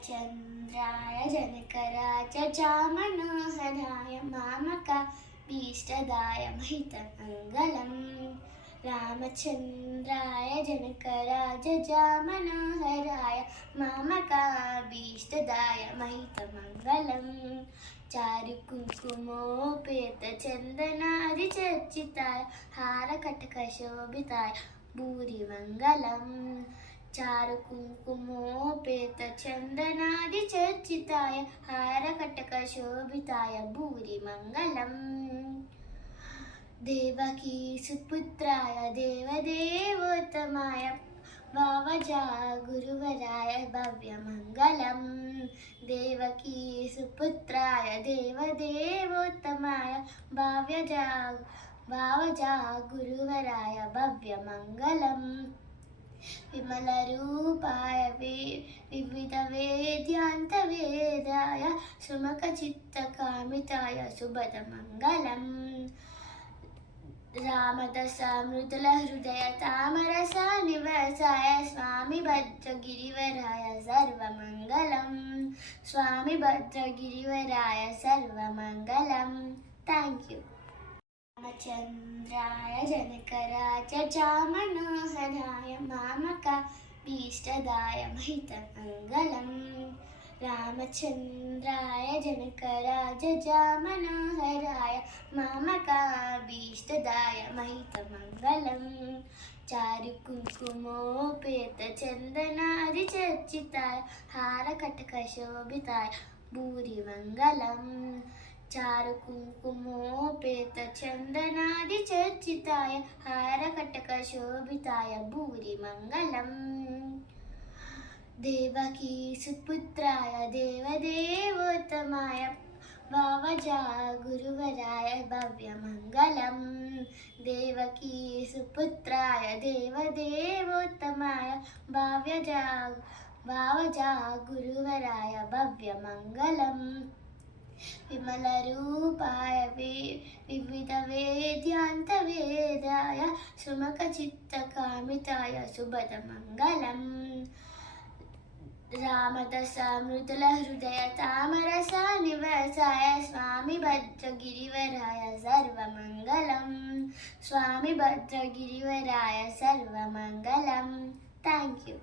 रामचन्द्राय जनकराजचामनोहराय मामकाभीष्टदाय महितमङ्गलम् रामचन्द्राय जनकराजचामनोहराय मामकाभीष्टदाय महितमङ्गलम् चारुकुङ्कुमोपेतचन्दनादिचर्चिताय हारकटकशोभिताय भूरिमङ्गलम् चारुकुङ्कुमोपेतचन्दनादिचर्चिताय हारकटकशोभिताय भूरिमङ्गलम् देवकी सुपुत्राय देवदेवोत्तमाय भावजा गुरुवराय भव्यमङ्गलम् देवकी सुपुत्राय देवदेवोत्तमाय भावजा गुरुवराय भव्यमङ्गलम् विमलरूपाय विविधवेद्यान्तवेदाय सुमुखचित्तकामिताय सुभदमङ्गलम् रामदशामृदुलहृदय तामरसानिवासाय स्वामी भद्रगिरिवराय सर्वमङ्गलम् स्वामी भद्रगिरिवराय सर्वमङ्गलम् थैंक यू रामचन्द्राय जनकराजचामनोहराय मामकाभीष्टदाय महितमङ्गलम् रामचन्द्राय जनकराजचामनोहराय मामकाभीष्टदाय महितमङ्गलम् चारुकुङ्कुमोपेतचन्दनादिचर्चिताय हारकटकशोभिताय भूरिमङ्गलम् चारुकुङ्कुमोपेतचन्दनादिचर्चिताय हारकटकशोभिताय भूरिमङ्गलम् देवकी सुपुत्राय देवदेवोत्तमाय भावजा गुरुवराय भव्यमङ्गलम् देवकी सुपुत्राय देवदेवोत्तमाय भावजा गुरुवराय भव्यमङ्गलम् विमलरूपाय विविधवेद्यान्तवेदाय सुमुखचित्तकामिताय सुभदमङ्गलम् रामदशामृदुलहृदय तामरसानिवासाय स्वामी भद्रगिरिवराय सर्वमङ्गलम् स्वामी भद्रगिरिवराय सर्वमङ्गलम् थैंक यू।